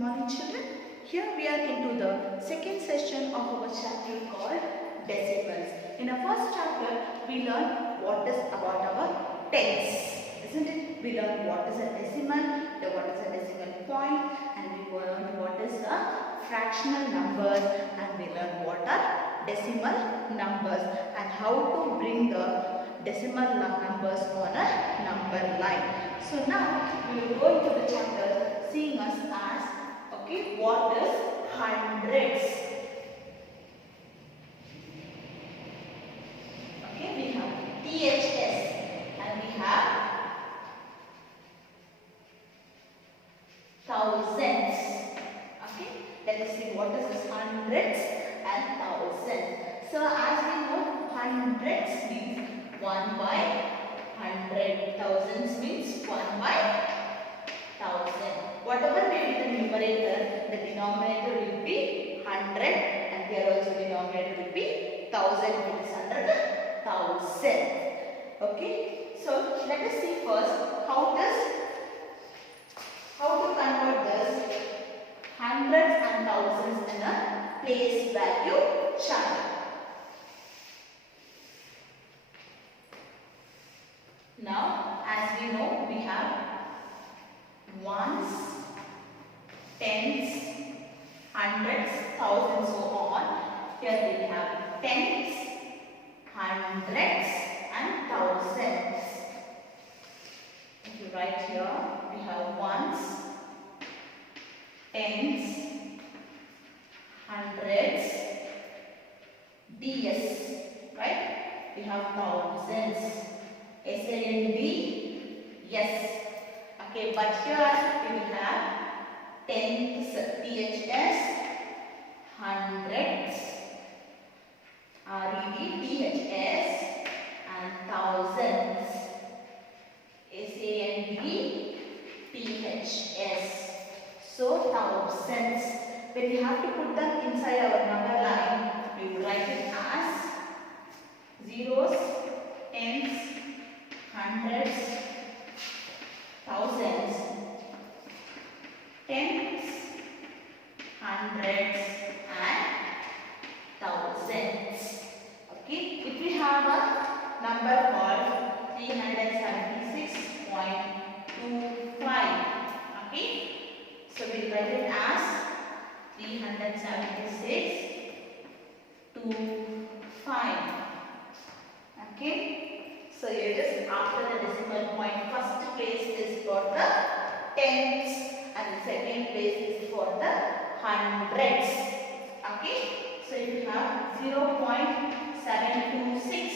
morning children. Here we are into the second session of our chapter called decimals. In our first chapter we learned what is about our tens, isn't it? We learned what is a decimal, what is a decimal point, and we learned what is a fractional numbers, and we learned what are decimal numbers and how to bring the decimal numbers on a number line. So now we will go into the chapter seeing us as, okay, what is hundreds. Okay, we have THS and we have thousands. Okay, let us see what is this hundreds and thousands. So as we know, hundreds means 1 by 100, thousands means 1 by 1000. Whatever may be the numerator, the denominator will be 100, and here also denominator will be 1000. It is under the thousand. Okay, so let us see first how to convert this hundreds and thousands in a place value chart. Now, as we know, we have ones, tens, hundreds, thousands, so on. Here we have tens, hundreds, and thousands. If you write here, we have ones, tens, hundreds, DS, right? We have thousands. SAND, yes. Okay, but here we will have tens, THS, hundreds, RED, THS, and thousands, SAND, THS. So thousands. When we have to put them inside our number line, we will write it as zeros, tens, hundreds, thousands, tens, hundreds, and thousands. Okay, if we have a number called 376.25, okay, so we will write it as 376.25. Okay. So here it is after the decimal point. First place is for the tens and the second place is for the hundreds. Okay. So if you have 0.726.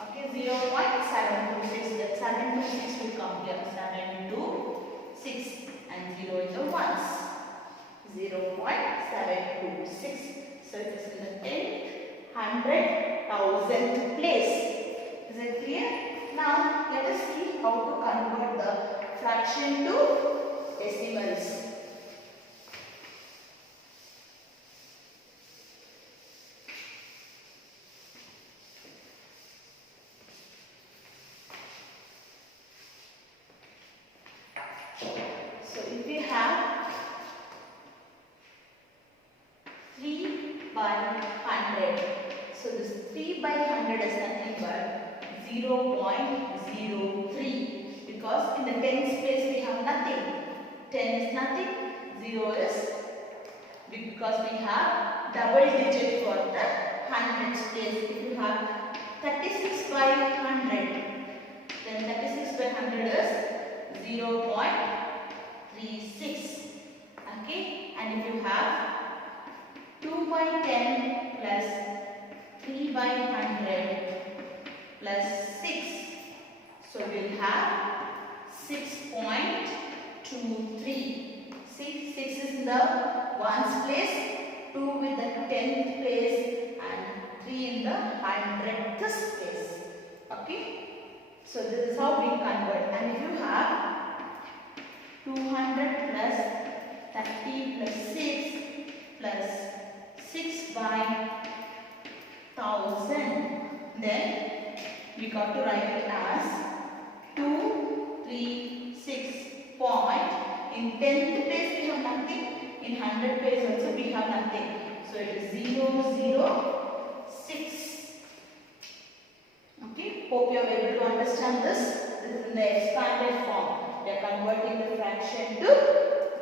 Okay, 0.726. That 726 will come here. 726 and 0 is the ones. 0.726. So it is in the 10th, 100, 1000 place. Is it clear? Now let us see how to convert the fraction to decimals. So if we have 3 by 100, so this 3 by 100 is nothing but 0.03, because in the tens place we have nothing. 10 is nothing, 0 is, because we have double digit for the hundreds place. If you have 36 by 100, then 36 by 100 is 0.36. Okay, and if you have 2 by 10 plus 3 by 100 plus 6, so we will have 6.23. See, 6 is in the ones place, 2 with the 10th place, and 3 in the 100th place. Okay, so this is how we convert. And if you have 200 plus 30 plus 6 plus 6 by 1000, then we got to write it as 236.5 In 10th place we have nothing. In 100 place also we have nothing. So it is 0, 0, 6. Okay, hope you are able to understand this. This is in the expanded form. We are converting the fraction to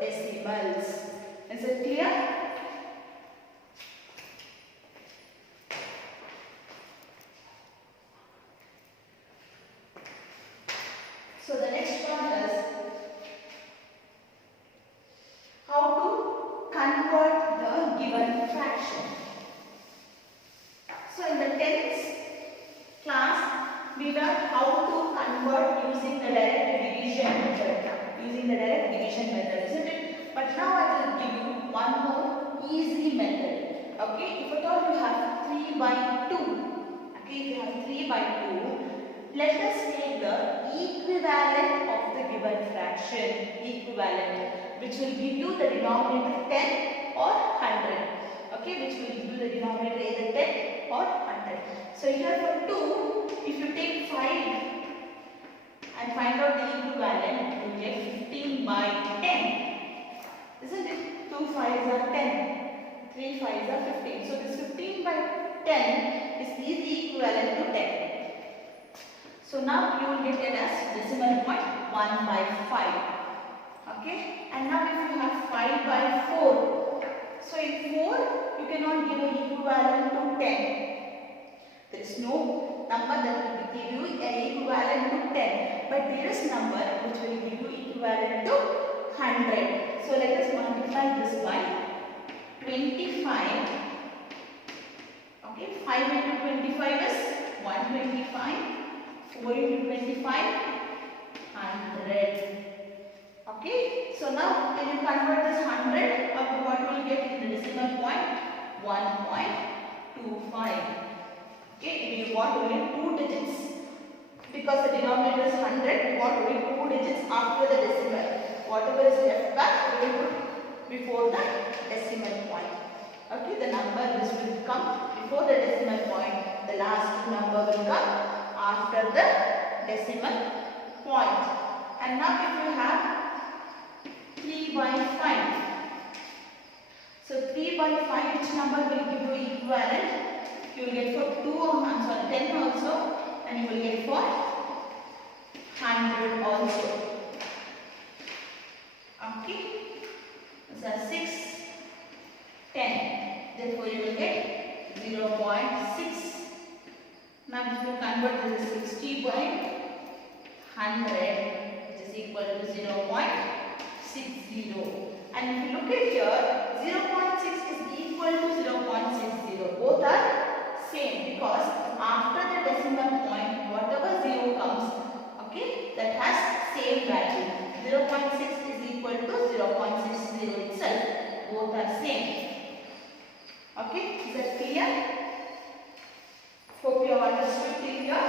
decimals. Is it clear? So the next one is how to convert the given fraction. So in the 10th class, we learned how to convert using the direct division method. Isn't it? But now I will give you one more easy method. Okay, if at all you have 3 by 2. Okay, if you have 3 by 2, let us take the equivalent of the given fraction, which will give you the denominator 10 or 100. Okay, which will give you the denominator either 10 or 100. So here for 2, if you take 5 and find out the equivalent, you get 15 by 10. Isn't it? 2 5s are 10. 3 5s are 15. So this 15 by 10 is the equivalent to 10. So now you will get it as decimal point 1 by 5. Okay. And now if you have 5 by 4. So in 4 you cannot give an equivalent to 10. There is no number that will give you an equivalent to 10. But there is number which will give you equivalent to 100. So let us multiply this by 25. Okay, 5 into 25 is 125. 4 into 25, 100. Okay, so now when you convert this 100, what will you get in the decimal point? 1.25. Okay, we want only 2 digits. Because the denominator is 100, we want only 2 digits after the decimal. Whatever is left back, we will put before the decimal point. Okay, the number which will come before the decimal point, the last number will come after the decimal point. And now if you have 3 by 5. So 3 by 5, which number will give you equivalent? You will get for 10 also, and you will get for 100 also. Okay. So 6, 10. Therefore you will get 0.6. Now if you convert this is 60 by 100, which is equal to 0.60. And if you look at here, 0.6 is equal to 0.60. Both are same because after the decimal point, whatever 0 comes, okay, that has same value. 0.6 is equal to 0.60 itself. Both are same. Okay, is that clear? Hope you have understood till here.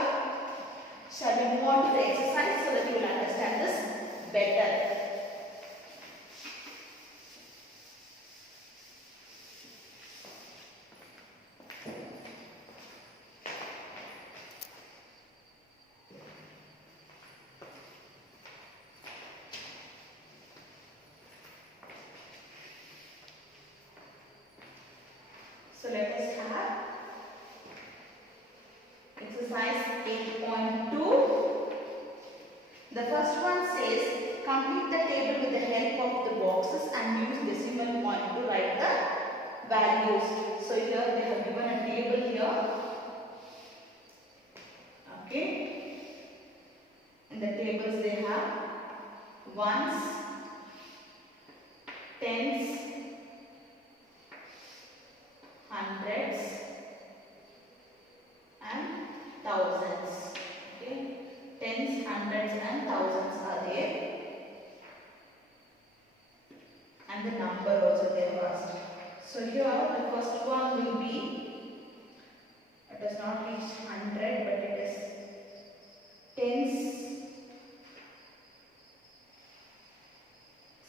Shall we move on to the exercise so that you will understand this better? So let us have exercise 8.2. The first one says complete the table with the help of the boxes and use decimal point to write the values. So here they have given a table here. Okay. In the tables they have ones, tens, hundreds and thousands. Okay, tens, hundreds and thousands are there, and the number also there was. So here the first one will be, it does not reach 100 but it is tens.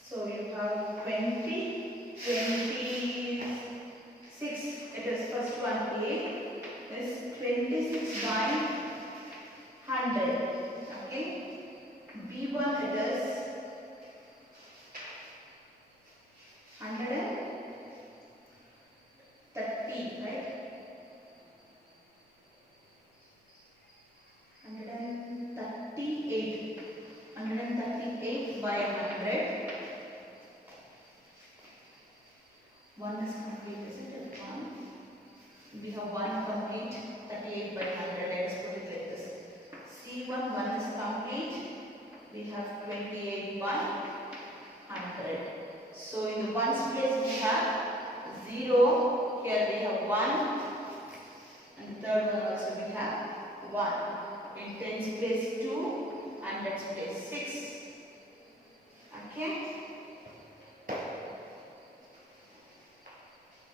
So you have 20, 26. It is first one A is 26 by 100. Okay. B1 it is 38 by 100. 1 is complete, isn't it? 1. We have 1 complete, 38 by 100. Let's put it like this. C1, 1 is complete. We have 28 by 100. So in the ones place we have 0. Here we have 1. And the third one also we have 1. In tens place 2. Hundreds place 6. Okay.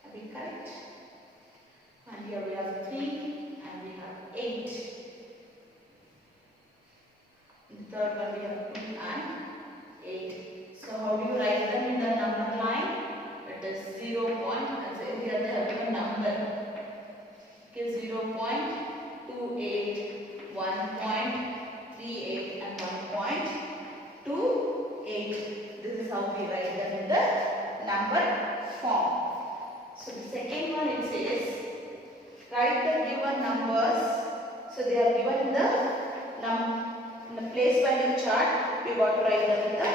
Are we correct? And here we have 3 and we have 8. In the third one we have 2 and 8. So how do you write them in the number line? It is 0. Here they have given number. Okay, 0.28, 1.38 and 1.28. This is how we write them in the number form. So the second one it says, write the given numbers. So they are given in the place value chart. We got to write them in the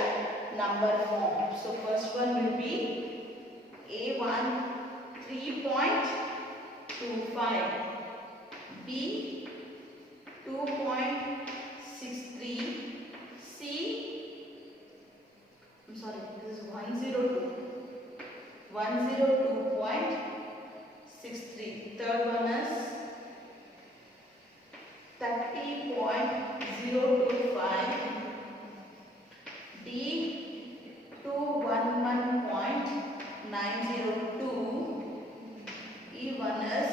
number form. So first one will be A1 3.25, B 2.63, C, I'm sorry, this is 102. 102.63. Third one is 30.025. D 211.902. E1 is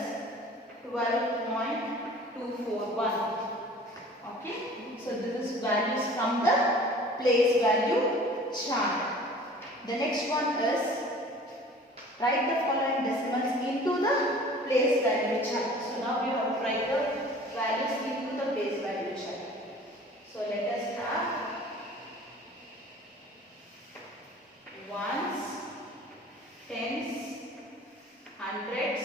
12.241. Okay, so this is values from the place value chart. The next one is write the following decimals into the place value chart. So now we have to write the values into the place value chart. So let us have ones, tens, hundreds.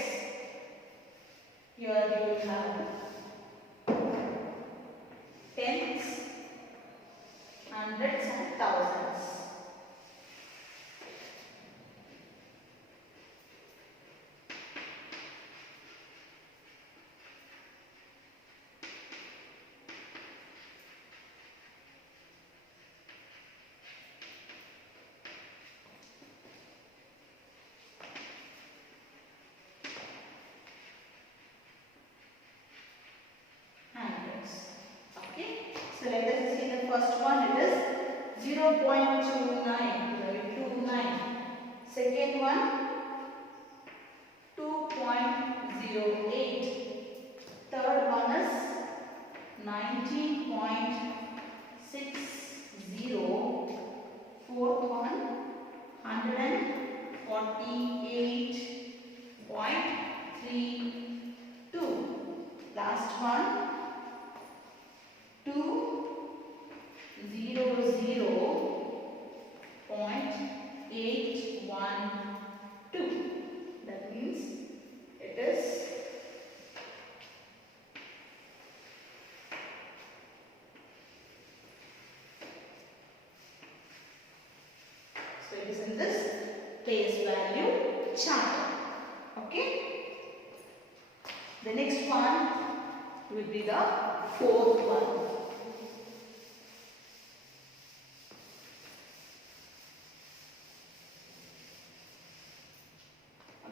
Here you will have tens, hundreds and thousands. So let us see the first one, it is 0.29. Second one 2.08. Third one is 19.60. Fourth one 148.32. Last one 200.812. That means it is 'This place value chart. Okay. The next one will be the fourth one.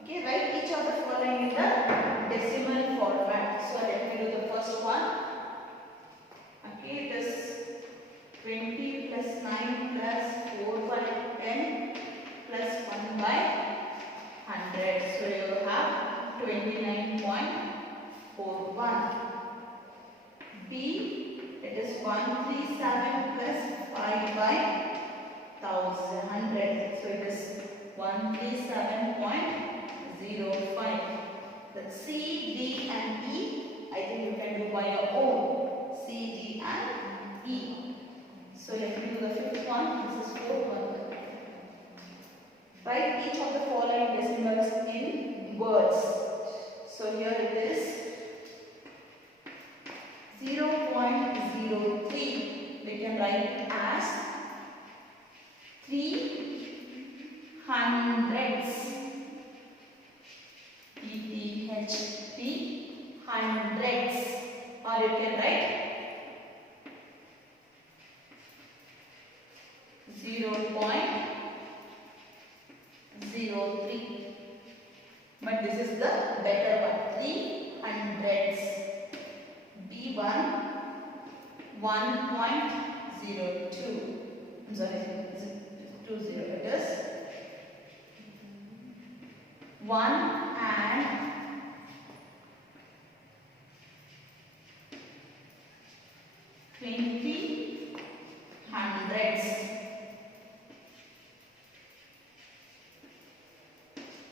Okay, write each of the following in the decimal format. So let me do the first one. Okay, it is 20 plus 9 plus 4 by 10 plus 1 by 100. So you have 29.41. B, it is 137 plus 5 by 1100. So it is 137.05. That's C, D and E. I think you can do by your own. C, D and E. So let me do the fifth one. This is fourth one. Write each of the following decimals in words. So here it is 0.03. We can write it as 3 hundreds. P-H-T, hundreds. Or you can write 0.03. But this is the better one. 300s. B1 1.02. I'm sorry, is it 20? It is 1 and 20 hundreds.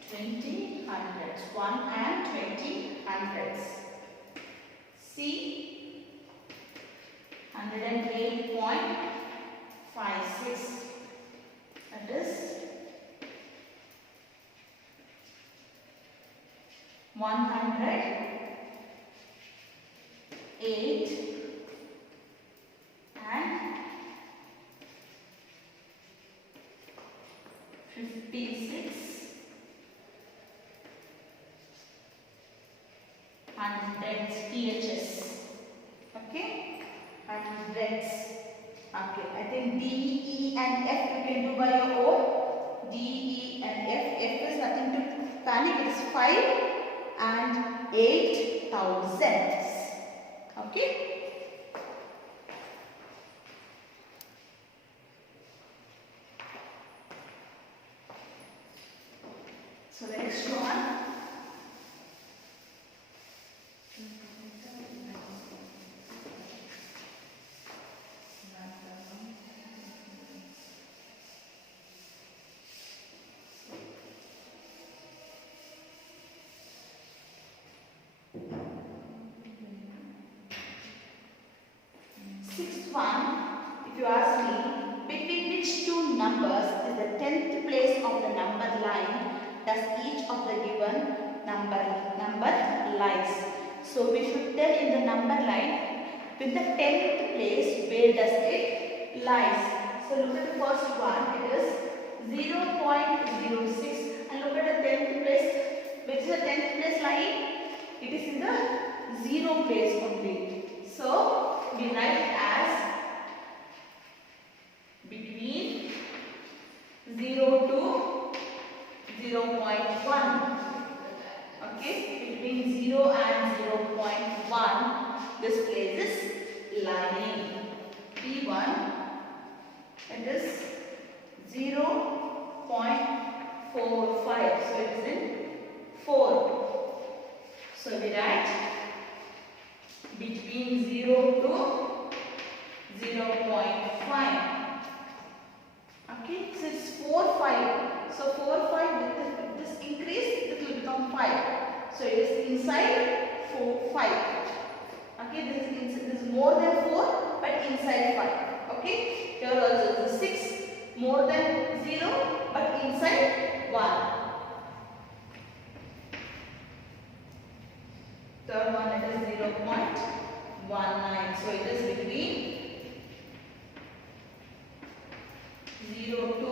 20 hundreds. 1 and 20 hundreds. C 108.56. That is 108 and 56 hundreds. THS. Okay, hundreds. Okay, I think D, E and F you can do by your own. D, E and F. F is nothing to panic. It is 5 and 8,000. Okay. So the next one. Sixth one, if you ask me, between which two numbers is the 10th place of the number line does each of the given number lies? So we should tell in the number line with the 10th place where does it lies. So look at the first one, it is 0.06, and look at the 10th place. Which is the 10th place lying? It is in the 0 place only. So we write it as between 0 to 0.1. Okay, between 0 and 0.1 this place is lying. P1 it is 0.45, so it is in 4. So we write between 0 to 0.5. Okay, so it's 4, 5. So 4, 5 with this increase, it will become 5. So it is inside 4, 5. Okay, this is more than 4, but inside 5. Okay, here also the 6 more than 0, but inside 1. Third one it is 0.19. So it is between 0 to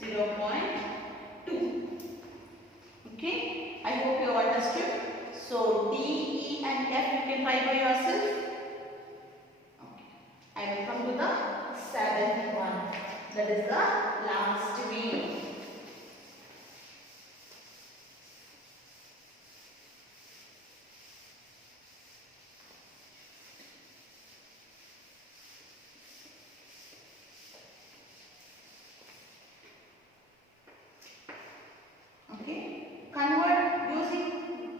0.2. Okay, I hope you have understood. So D, E and F you can try by yourself. Okay, I will come to the 7th one. That is the last way. Okay, convert using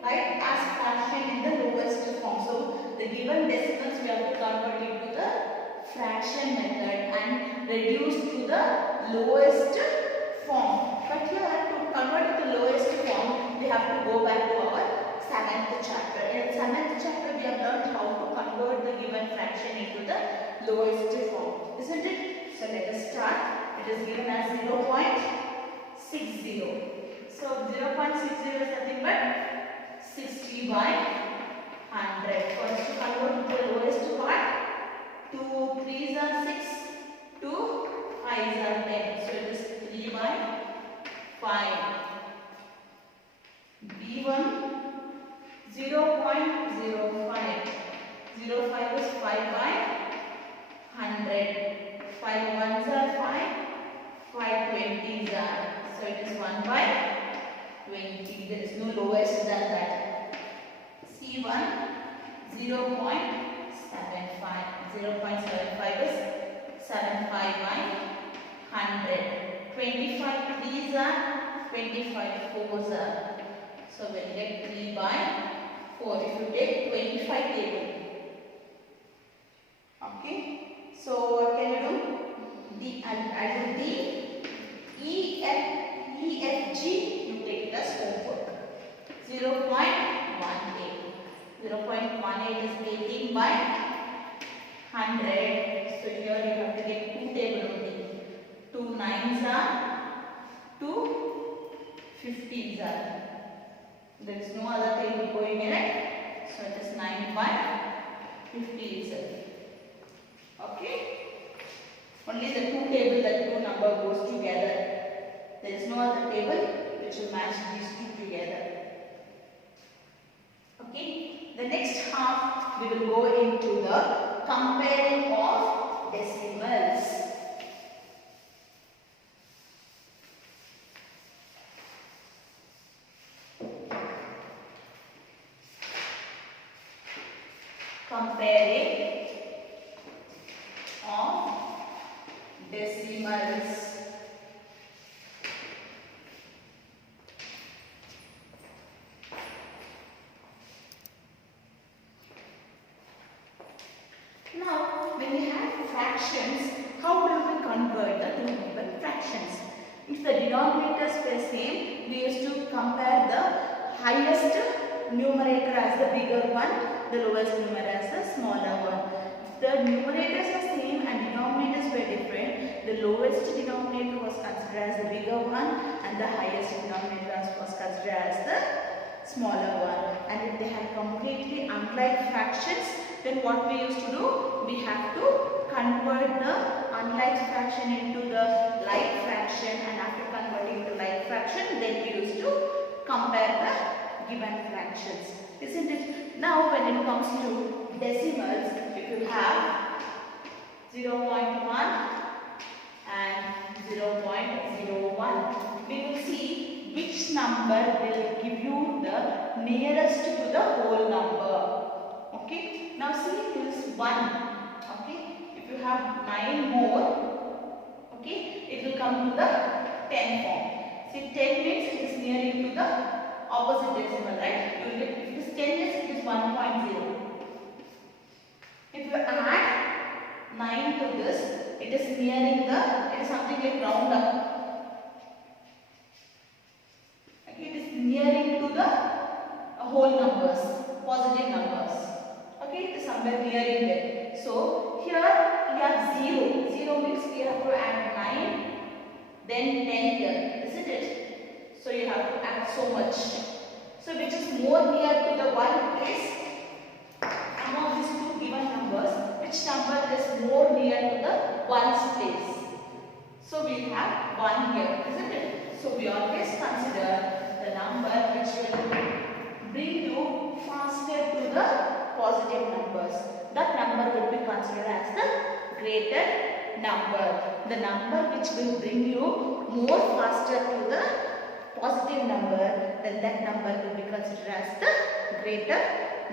right as fraction in the lowest form. So the given decimals we have to convert into the fraction method and reduce to the lowest form. But here to convert to the lowest form, we have to go back to our 7th chapter. In 7th chapter, we have learned how to convert the given fraction into the lowest form, isn't it? So let us start. It is given as 0.60. So 0.60 is nothing but 60 by 100. First to convert to the lowest part, 2 3s are 6, 2 5s are 10. 5 by 100. 5 ones are 5. 5 twenties are. So it is 1 by 20. There is no lowest than that. C1 0.75. 0.75 is 75 by 100. 25 threes are, 25 fours are. So we'll get 3 by 4. If you take 25 table. Okay. So what can you do? I do D, E, F, G. You take it as homework. 0.18. 0.18 is 18 by 100. So here you have to get 2 table only. 2 nines are, 2 50s are. There is no other table going in it. So it is 9 by 50 itself. Okay. Only the 2 table, that 2 number goes together. There is no other table which will match these 2 together. Okay. The next half we will go into the comparing of decimals. Comparing of decimals. Now, when we have fractions, how do we convert the two given fractions? If the denominators were same, we used to compare the highest numerator as the bigger one, the lowest numerator as the smaller one. If the numerators are same and denominators were different, the lowest denominator was considered as the bigger one and the highest denominator was considered as the smaller one. And if they had completely unlike fractions, then what we used to do? We have to convert the unlike fraction into the like fraction, and after converting the like fraction, then we used to compare the given fractions. Isn't it? Now when it comes to decimals, if you have 0.1 and 0.01, we will see which number will give you the nearest to the whole number. Okay. Now see this 1. Okay. If you have 9 more, okay, it will come to the 10 form. See, 10 means it is nearing to the opposite decimal, right? You will get, if it is 10 means it is 1.0. If you add 9 to this, it is nearing the, it is something like round up. Okay, it is nearing to the whole numbers, positive numbers. Okay, it is somewhere nearing there. So here we have 0. 0 means we have to add 9, then 10 here, isn't it? So you have to add so much. So which is more near to the one is among these two given numbers, which number is more near to the ones place? So we have 1 here, isn't it? So we always consider the number which will bring you faster to the positive numbers. That number will be considered as the greater number. The number which will bring you more faster to the positive number, then that number will be considered as the greater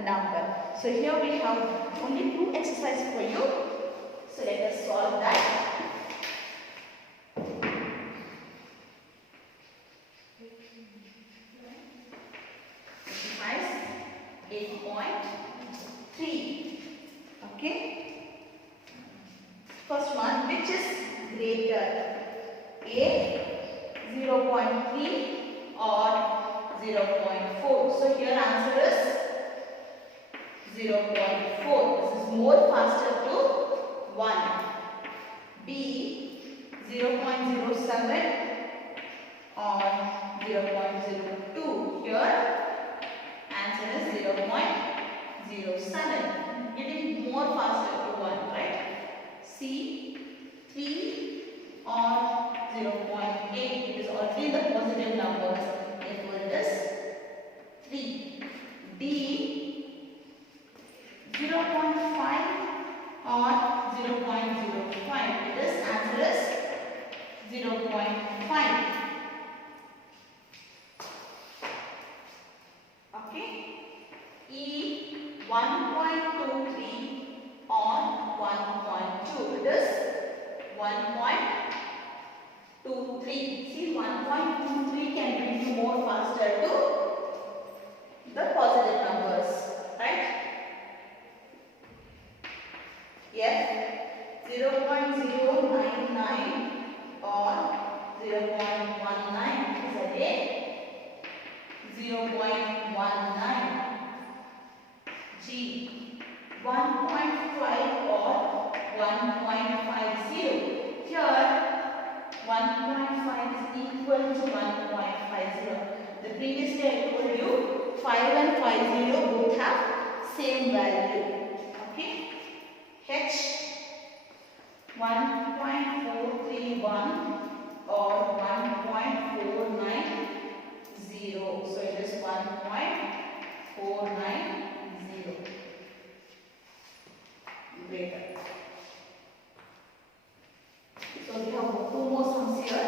number. So here we have only 2 exercises for you. So let us solve that. Exercise 8.3. Okay. First one, which is greater? A 0.3 or 0.4. So here answer is 0.4. This is more faster to 1. B 0.07 or 0.02. Here answer is 0.07. Getting more faster to 1, right? C 3 or 0.8. It is already in the positive numbers. Therefore it is 3. D 0.5 1.23. See, 1.23 can bring you more faster to the positive numbers, right? Yes, 0.099 or 0.19 is again 0.19. G, 1.5 or 1.50. Here 1.5 is equal to 1.50. The previous day I told you 5 and 50 both have same value. Okay. H, 1.431 or 1.490. So it is 1.490. Greater. So we have two more sums here.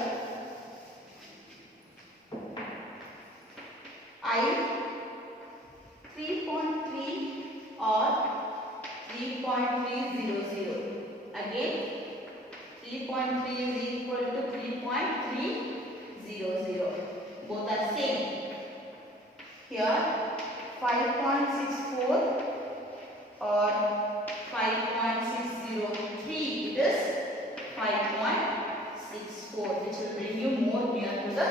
I, 3.3 or 3.300. Again, 3.3 is equal to 3.300. Both are same. Here, 5.64 or 5.603. It is 5.64, which will bring you more near to the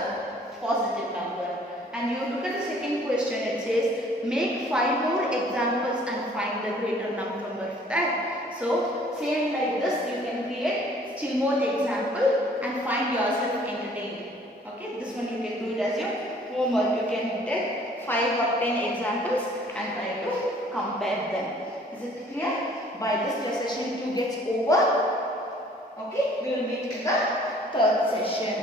positive number. And you look at the second question. It says, make 5 more examples and find the greater number of that. So, same like this, you can create still more example and find yourself entertained. Okay, this one you can do it as your homework. You can take 5 or 10 examples and try to compare them. Is it clear? By this session 2 gets over. Okay, we will meet in the third session.